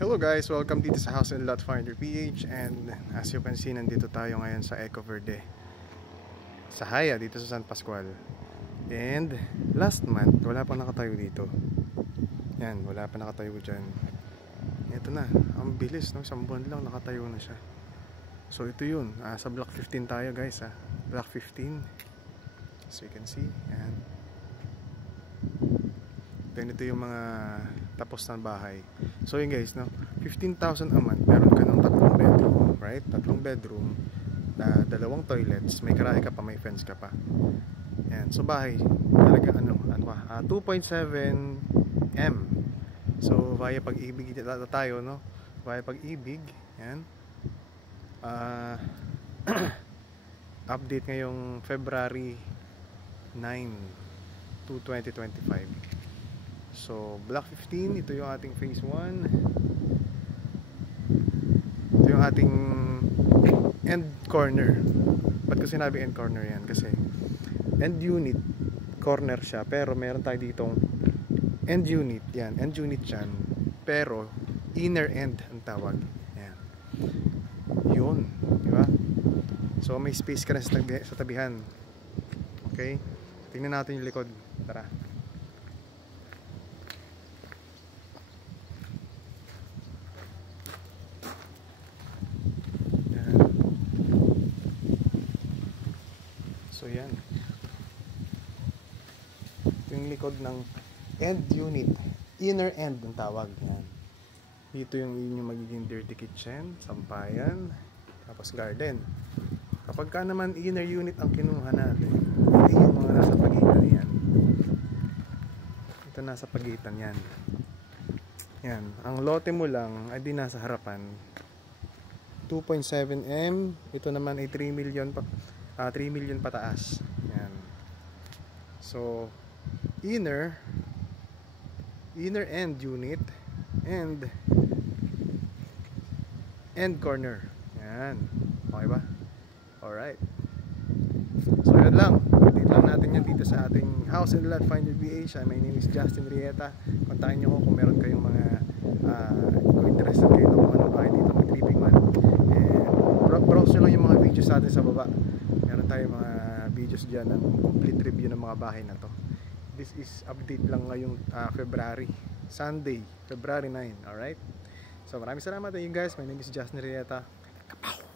Hello guys, welcome dito sa House and Lot Finder PH. And as you can see, nandito tayo ngayon sa Eco Verde, sa Haya, dito sa San Pascual. And last month, wala pa nakatayo dito. Yan, wala pa nakatayo dyan. Ito na, ang bilis, no? Isang buwan lang nakatayo na siya. So ito yun, sa block 15 tayo guys, block 15. So you can see, yan. Ganito yung mga tapos ng bahay. So yun guys, no? 15,000 a month, meron ka ng 3 bedroom, right? 3 bedroom, dalawang toilets, may garahe ka pa, may fence ka pa. Yan, so bahay, talaga 2.7 M. So via Pag-ibig tayo, no? Via Pag-ibig, yan. Update ngayong February 9 to 2025. So, block 15, ito yung ating phase 1. Ito yung ating end corner. Ba't ko sinabi end corner yan? Kasi end unit, corner siya. Pero meron tayo ditong end unit. Yan, end unit yan. Pero inner end ang tawag. Yan. Yun. Diba? So, may space ka na sa tabihan. Okay? Tingnan natin yung likod. Tara. So yan, ito yung likod ng end unit, inner end ang tawag. Yan. Dito yung inyong magiging dirty kitchen, sampayan, tapos garden. Kapag ka naman inner unit ang kinuha natin, ito yung mga nasa pagitan yan. Ito nasa pagitan yan. Yan, ang lote mo lang ay di nasa harapan. 2.7 M, ito naman ay 3 million pa. 3 million pataas. Yan. So, inner end unit and end corner. Yan. Okay ba? Alright. So, yun lang. Update lang natin yan dito sa ating House and Lot Finder PH. My name is Justin Rieta. Kontakin nyo ko kung meron kayong mga kung interested kayo ng kung ano kayo dito mag-living man. And browse nyo lang yung mga videos natin sa baba. Meron tayong mga videos dyan ng complete review ng mga bahay na to. This is update lang ngayong February, Sunday, February 9. Alright? So maraming salamat you guys. My name is Justin Rieta. Kapaw!